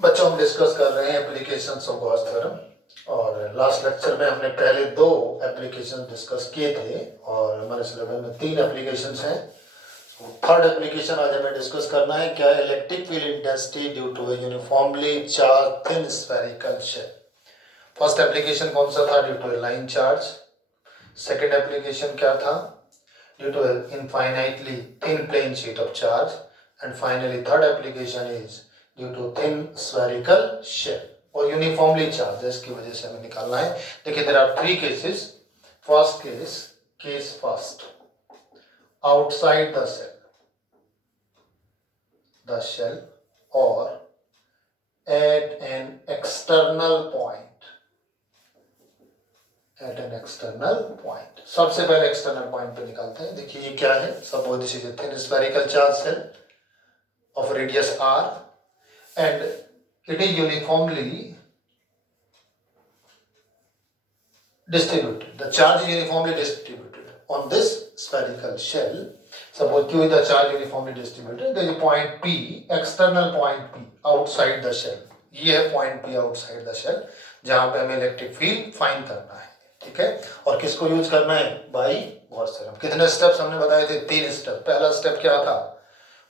बच्चों हम डिस्कस कर रहे हैं एप्लीकेशंस ऑफ गॉस थ्योरम। और लास्ट लेक्चर में हमने पहले दो एप्लीकेशन डिस्कस किए थे और हमारे सिलेबस में 3 एप्लीकेशंस हैं। थर्ड एप्लीकेशन आज हमें डिस्कस करना है, क्या electric field intensity due to a uniformly charge thin spherical shell. First application कौन सा था? Due to a line charge. Second application क्या था? Due to infinitely thin plane sheet of charge. And finally third application is due to thin spherical shell और uniformly charge, इसकी वजह से हमें निकालना है। देखिए, there are 3 cases. First case first, outside the shell or at an external point, सबसे पहले एक्सटर्नल पॉइंट पे निकालते हैं। देखिए ये क्या है? Suppose this is a thin spherical charge shell of radius r and it is uniformly distributed. The charge is uniformly distributed on this spherical shell. Suppose Q is the charge uniformly distributed. There is a point P, external point P outside the shell. ये है point P outside the shell जहाँ पे हमें electric field find करना है। ठीक है, और किसको यूज करना है? By Gauss theorem. कितने स्टेप्स हमने बताए थे? 3 स्टेप। पहला स्टेप क्या था?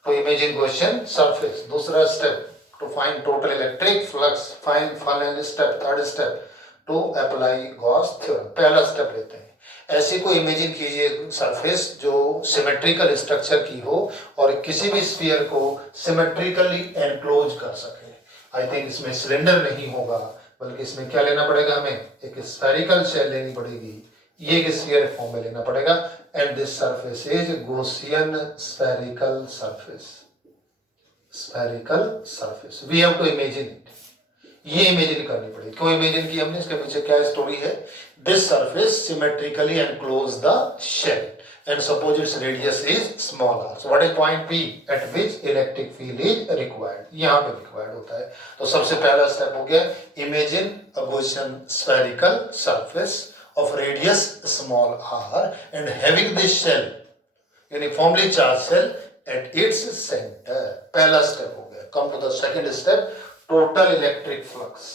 To imagine question surface. दूसरा step to find total electric flux. Final step, third step to apply Gauss theorem. पहला स्टेप लेते हैं। ऐसी कोई इमेजिन कीजिए सरफेस जो सिमेट्रिकल स्ट्रक्चर की हो और किसी भी स्फीयर को सिमेट्रिकली एनक्लोज कर सके। आई थिंक इसमें सिलेंडर नहीं होगा, बल्कि इसमें क्या लेना पड़ेगा? हमें एक स्फेरिकल शेल लेनी पड़ेगी, ये एक स्फीयर फॉर्म में लेना पड़ेगा। And this surface is Gaussian spherical surface. We have to imagine it. ये इमेजिन करनी पड़ेगी। क्यों इमेजिन की हमने? इसके पीछे क्या स्टोरी है? This surface symmetrically enclose the shell and suppose its radius is small r. So what is point P at which electric field is required? यहाँ पे required होता है। तो सबसे पहला स्टेप हो गया, imagine a Gaussian spherical surface of radius small r and having this shell, uniformly charged shell at its center. पहला स्टेप हो गया। Come to the second step, total electric flux.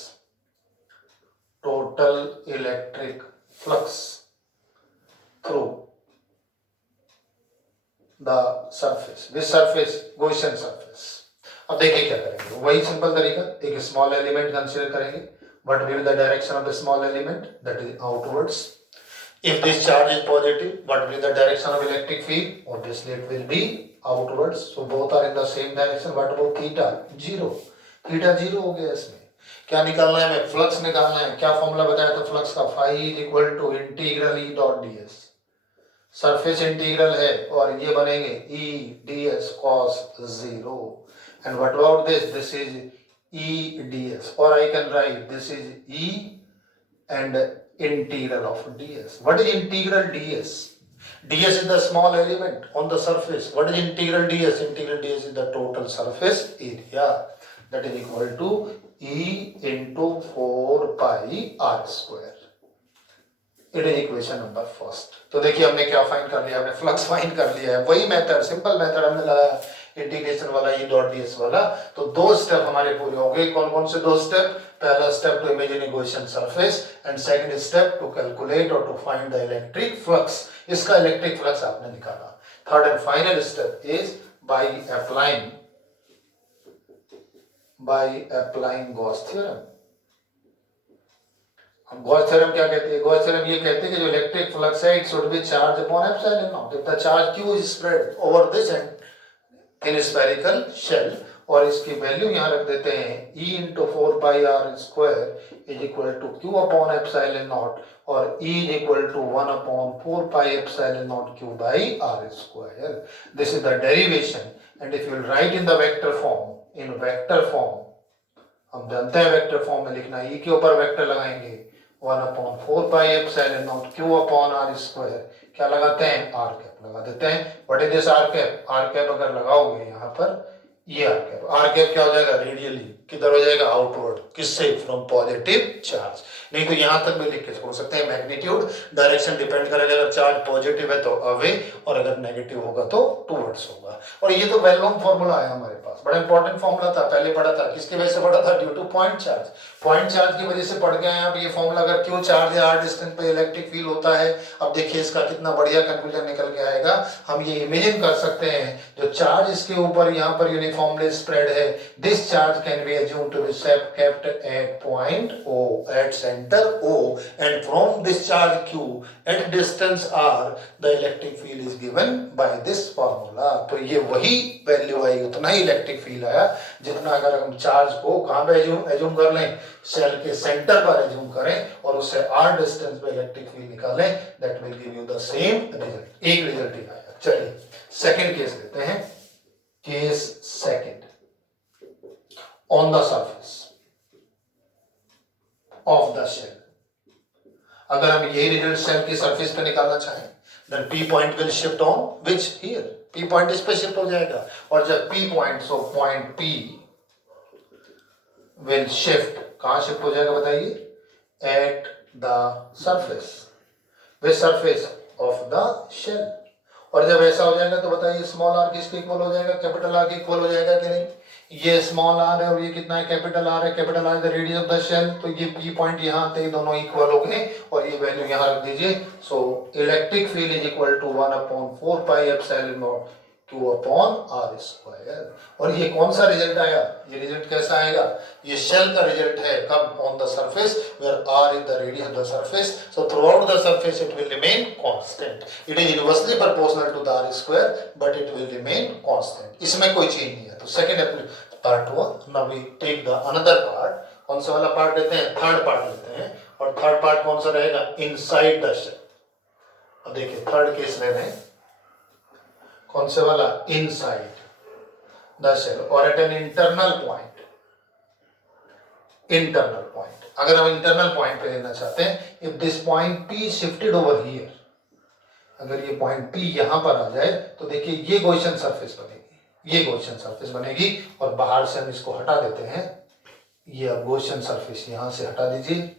Total electric flux through the surface. This surface, Gaussian surface. अब देखिए क्या करेंगे, वही simple तरीका। एक स्मॉल एलिमेंट कंसीडर करेंगे। What will be the direction of the small element? That is outwards. If this charge is positive, what will be the direction of electric field? Obviously it will be outwards. So both are in the same direction. What about theta? 0. Theta 0 हो गया। इसमें क्या निकालना है? हमें flux निकालना है। क्या फॉर्मूला बताया था फ्लक्स का? phi is equal to integral E dot ds. Surface integral है और ये बनेंगे E ds cos 0. And what about this? This is E ds, or I can write this is E and integral of ds. What is integral ds? ds is the small element on the surface. What is integral ds? Integral ds is the total surface area. That is equal to E into 4 pi r square. It is equation number first. तो देखिए हमने क्या find कर लिया? हमने flux find कर लिया है। वही मेथड, सिंपल मेथड हमने लगाया, इंटीग्रेशन वाला, ई डॉट ds वाला। तो 2 स्टेप हमारे पूरे हो गए। कौन कौन से 2 स्टेप? पहला step to imagine Gaussian surface and second step to calculate और to find the electric flux. इसका इलेक्ट्रिक फ्लक्स आपने निकाला। Third and final step is by applying Gauss theorem. Gauss theorem क्या कहती है? गॉस थ्योरम ये कहती है कि जो इलेक्ट्रिक फ्लक्स है, it should be charge upon epsilon nought. If the charge q is spread over this and in spherical shell, और इसकी वैल्यू यहाँ रख देते हैं E into 4 pi r square is equal to q upon epsilon naught, और E is equal to 1 upon 4 pi epsilon naught q by r square. This is the derivation, and if you will write in the vector form, in vector form, हम जानते हैं vector form में लिखना। E के ऊपर vector लगाएंगे 1 upon 4 pi epsilon naught q upon r square। क्या लगाते हैं? r cap लगा देते हैं। What is this r cap? r cap अगर लगाओगे यहाँ पर ये आर कैप क्या हो जाएगा, रेडियली किधर हो जाएगा, आउटवर्ड, किससे, फ्रॉम पॉजिटिव चार्ज। नहीं तो यहां तक भी लिख के छोड़ सकते हैं, मैग्नीट्यूड डायरेक्शन डिपेंड करेगा, अगर चार्ज पॉजिटिव है तो अवे और अगर नेगेटिव होगा तो टुवर्ड्स होगा। और ये तो वेल नोन फॉर्मूला है हमारे पास, बड़ा इंपॉर्टेंट फॉर्मूला था, पहले पढ़ा था, किसकी वजह से पढ़ा था, due two point charge. Point charge की वजह से पढ़ गए हैं अब ये फॉर्मूला, अगर क्यों चार्ज है आर डिस्टेंस पे इलेक्ट्रिक फील्ड होता है। अब देखिए इसका कितना बढ़िया कंक्लूजन निकल के आएगा, हम ये इमेजिन कर सकते हैं जो चार्ज इसके ऊपर यहाँ पर यूनिफॉर्मली स्प्रेड है, this charge can be assumed to be kept at point O, at center O, and from this charge Q at distance R the electric field is given by this formula। तो ये वही value आई, उतना ही electric field आया जितना अगर हम charge को कहाँ पे एज्यूम कर लें, सेल के सेंटर पर एज्यूम करें और उससे R डिस्टेंस पे इलेक्ट्रिक फील्ड निकालें, that will give you the same result, एक रिजल्ट ही आया। चलिए सेकंड केस लेते हैं, case second, on the surface of the shell। अगर हम यही रिजल्ट शेल की सरफेस पे निकालना चाहें, then P point will shift on which here, P point इस पे शिफ्ट हो जाएगा, और जब P point, so point P will shift, कहां शिफ्ट हो जाएगा बताइए, at the surface, which surface of the shell। और जब ऐसा हो जाएगा तो बताइए स्मॉल आर किसके इक्वल हो जाएगा, कैपिटल आर के इक्वल हो जाएगा कि नहीं। ये स्मॉल आर है और ये कितना है, कैपिटल आर है, capital R the radius of the shell, तो ये पी पॉइंट यहाँ आते ही दोनों इक्वल हो गए और ये वैल्यू यहाँ रख दीजिए। So electric field is equal to 1/4 pi epsilon nought Q upon R square. और ये कौन सा रिजल्ट आया, ये रिजल्ट कैसा आएगा, ये शेल का रिजल्ट है, कब, on the surface where R is the radius of the surface, so throughout the surface it will remain constant, it is inversely proportional to the R square but it will remain constant, इसमें कोई change नहीं है। तो second part हुआ, now we take the another part, कौन सा वाला part लेते हैं, थर्ड पार्ट लेते हैं, और थर्ड पार्ट कौन सा रहेगा, इनसाइड द शेल। अब देखिए थर्ड केस ले रहे हैं, कौन से वाला, इनसाइड द शेल और at an internal point, internal point. अगर हम इंटरनल पॉइंट पे लेना चाहते हैं, if this point P shifted over here, अगर ये पॉइंट P यहां पर आ जाए तो देखिए ये गॉसियन सरफेस बनेगी, ये गॉसियन सरफेस बनेगी, और बाहर से हम इसको हटा देते हैं, ये अब गॉसियन सरफेस यहां से हटा दीजिए,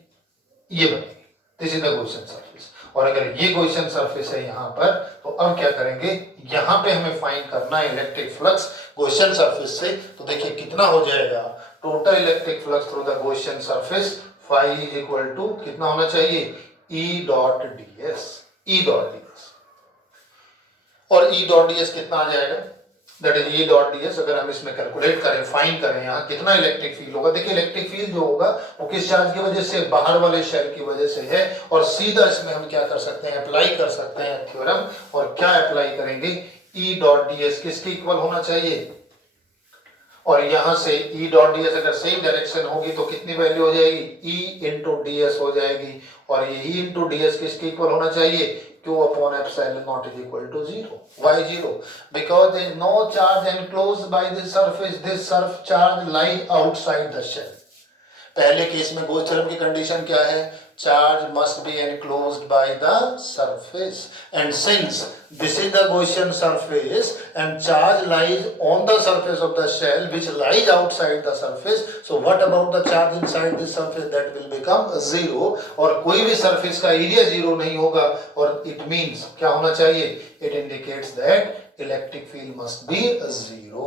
ये बनेगी, this is the Gaussian surface. और अगर ये गॉसियन सरफेस है यहाँ पर, तो अब क्या करेंगे, यहाँ पे हमें फाइंड करना है इलेक्ट्रिक फ्लक्स गॉसियन सरफेस से। तो देखिए कितना हो जाएगा, total electric flux through the Gaussian surface phi is equal to कितना होना चाहिए, E dot ds, E dot ds, और E डॉट ds कितना आ जाएगा, that is E dot ds। अगर हम इसमें कैलकुलेट करें, फाइंड करें यहाँ कितना इलेक्ट्रिक फील्ड होगा, देखिए इलेक्ट्रिक फील्ड जो होगा वो किस चार्ज की वजह से, बाहर वाले शेल की वजह से है, और सीधा इसमें हम क्या कर सकते हैं, अप्लाई कर सकते हैं थ्योरम, और क्या अप्लाई करेंगे, E डॉट ds किसके इक्वल होना चाहिए, और यहां से E डॉट ds अगर सेम डायरेक्शन होगी तो कितनी वैल्यू हो जाएगी, E इंटू ds हो जाएगी, और ये E इंटू ds किसके इक्वल होना चाहिए, Q upon epsilon naught is equal to 0. Why 0? Because there is no charge enclosed by the surface. This charge lies outside the shell. पहले केस में Gauss theorem की कंडीशन क्या है, charge must be enclosed by the surface, and since this is the Gaussian surface and charge lies on the surface of the shell which lies outside the surface, so what about the charge inside this surface, that will become 0, और कोई भी surface का area 0 नहीं होगा, और it means क्या होना चाहिए, it indicates that electric field must be 0।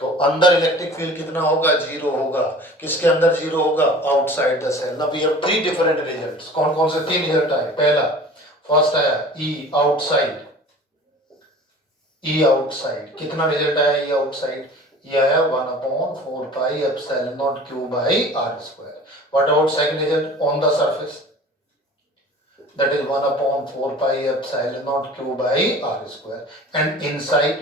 तो अंदर इलेक्ट्रिक फील्ड कितना होगा, 0 होगा, किसके अंदर 0 होगा, outside the shell. Now we have 3 different results, कौन कौन से 3 रिजल्ट आए, पहला फर्स्ट आया E आउटसाइड, E आउटसाइड, कितना रिजल्ट आया E आउटसाइड, ये आया 1/4 pi epsilon nought Q by R square. What about second result, on the surface, that is 1/4 pi epsilon naught Q by R square, and inside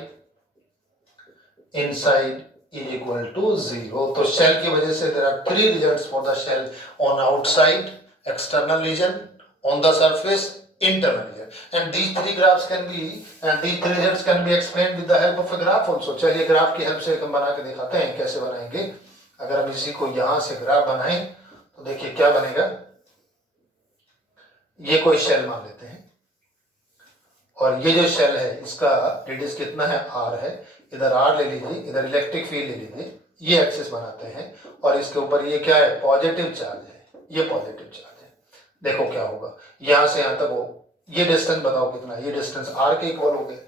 is equal to 0। तो shell की वजह से there are 3 results for the shell, on outside external region, on the surface internal region, and these 3 graphs can be, and these 3 results can be explained with the help of a graph also। चलिए graph की help से हम बना के दिखाते हैं कैसे बनाएंगे। अगर हम इसी को यहां से ग्राफ बनाएं तो देखिए क्या बनेगा, ये कोई शेल मान लेते हैं, और ये जो शेल है इसका रेडियस कितना है, R है, इधर R ले लीजिए, इधर इलेक्ट्रिक फील्ड ले लीजिए, ये एक्सिस बनाते हैं और इसके ऊपर ये क्या है, पॉजिटिव चार्ज है, ये पॉजिटिव चार्ज है। देखो क्या होगा, यहां से यहां तक हो, ये डिस्टेंस बताओ कितना, ये डिस्टेंस R के इक्वल हो गया,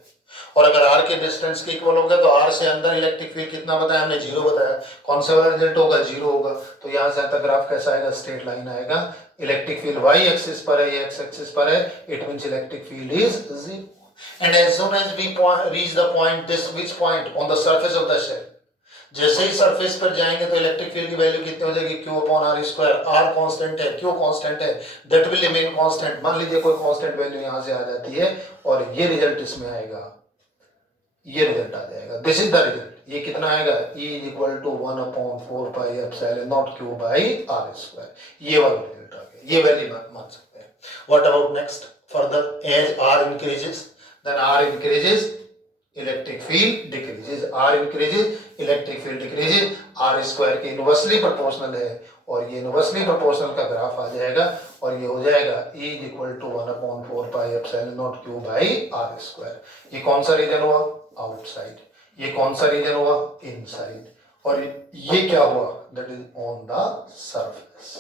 और अगर R के डिस्टेंस के इक्वल हो गया तो R से अंदर इलेक्ट्रिक फील्ड कितना बताया हमने, 0 बताया। कौन सा वाला रिजल्ट होगा, 0 होगा। तो यहां से अंदर ग्राफ कैसा आएगा, स्ट्रेट लाइन आएगा। इलेक्ट्रिक फील्ड y एक्सिस पर है, ये x एक्सिस पर है, it means electric field is 0। And as soon as we reach the point, this which point on the surface of the shell, जैसे ही सरफेस पर जाएंगे तो इलेक्ट्रिक फील्ड की वैल्यू कितनी हो जाएगी, Q upon R square. R constant है, Q कांस्टेंट है, दैट विल रिमेन कांस्टेंट। मान लीजिए कोई कांस्टेंट वैल्यू यहां से आ जाती है और ये रिजल्ट इसमें आएगा, ये रिजल्ट आ जाएगा। This is the result. ये कितना आएगा, E is equal to 1 upon 4 pi epsilon nought Q by R square. ये वाला रिजल्ट आ गया, ये वैल्यू मान सकते हैं। What about next, further as R increases, then R increases, electric field decreases. R increases, electric field decreases. R square के inversely proportional है और ये इनवर्सली प्रोपोर्शनल का ग्राफ आ जाएगा और ये हो जाएगा E is equal to 1 upon 4 pi epsilon nought Q by R square. ये कौन सा रीजन हुआ, आउटसाइड। ये कौन सा रीजन हुआ, इनसाइड। और ये क्या हुआ, that is on the surface,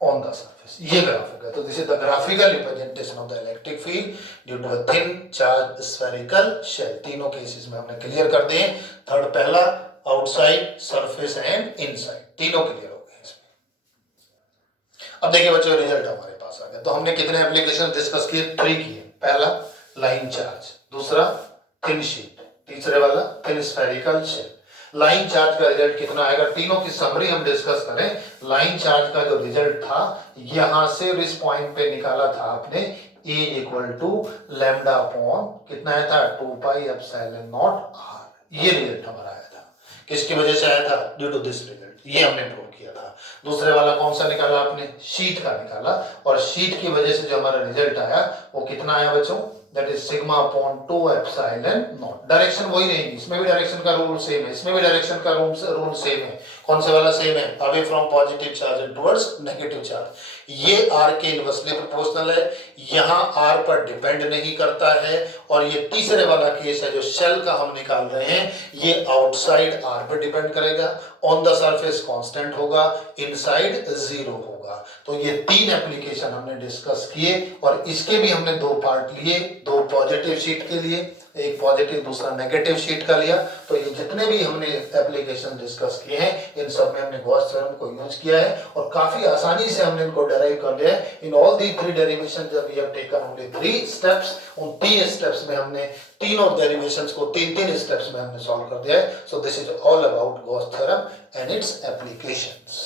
on the surface. ये ग्राफ हो गया। तो this is the graphical representation of the electric field due to a thin charge spherical shell. तीनों केसेस में हमने क्लियर कर दिए। थर्ड पहला आउटसाइड, सरफेस एंड इनसाइड, तीनों क्लियर हो गए इसमें। अब देखिए बच्चों, रिजल्ट हमारे पास आ गया। तो हमने कितने एप्लीकेशन डिस्कस किए, 3 किए। पहला लाइन चार्ज, दूसरा थिन शीट, तीसरे वाला thin spherical shell. Line charge का रिजल्ट कितना आएगा, तीनों की समरी हम डिस्कस करें। लाइन चार्ज का जो रिजल्ट था, यहां से इस पॉइंट पे निकाला था आपने E equal to lambda upon कितना आया था, 2 पाई एप्सिलॉन नॉट R। ये रिजल्ट हमारा आया था। किसकी वजह से आया था, ड्यू टू दिस रिजल्ट। ये हमने प्रूव किया था। दूसरे वाला कौन सा निकाला आपने, शीट का निकाला, और शीट की वजह से जो हमारा रिजल्ट आया वो कितना आया बच्चों, that is sigma upon 2 epsilon not. Direction वही रहेगी, इसमें भी डायरेक्शन का रूल सेम है, इसमें भी डायरेक्शन का रूल सेम है। कौन सा वाला सेम है, away from positive charge and towards negative charge. ये R के इनवर्सली प्रोपोर्शनल है, यहां R पर डिपेंड नहीं करता है। और ये तीसरे वाला केस है जो शेल का हम निकाल रहे हैं, ये आउटसाइड R पर डिपेंड करेगा, ऑन द सरफेस कांस्टेंट होगा, इनसाइड 0 होगा। तो ये 3 एप्लीकेशन हमने डिस्कस किए और इसके भी हमने 2 पार्ट लिए, 2 पॉजिटिव शीट के लिए, एक पॉजिटिव दूसरा नेगेटिव शीट का लिया। तो ये जितने भी हमने एप्लीकेशन डिस्कस किए हैं, इन सब में हमने गॉस थ्योरम को यूज किया है और काफी आसानी से हमने इनको डेराइव कर लिया है। इन ऑल दी 3 डेरिवेशन जब we have taken only 3 steps, उन 3 स्टेप्स में हमने तीनों डेरिवेशंस को 3 स्टेप्स में हमने सॉल्व कर दिया है। So this is all about Gauss theorem and it's applications.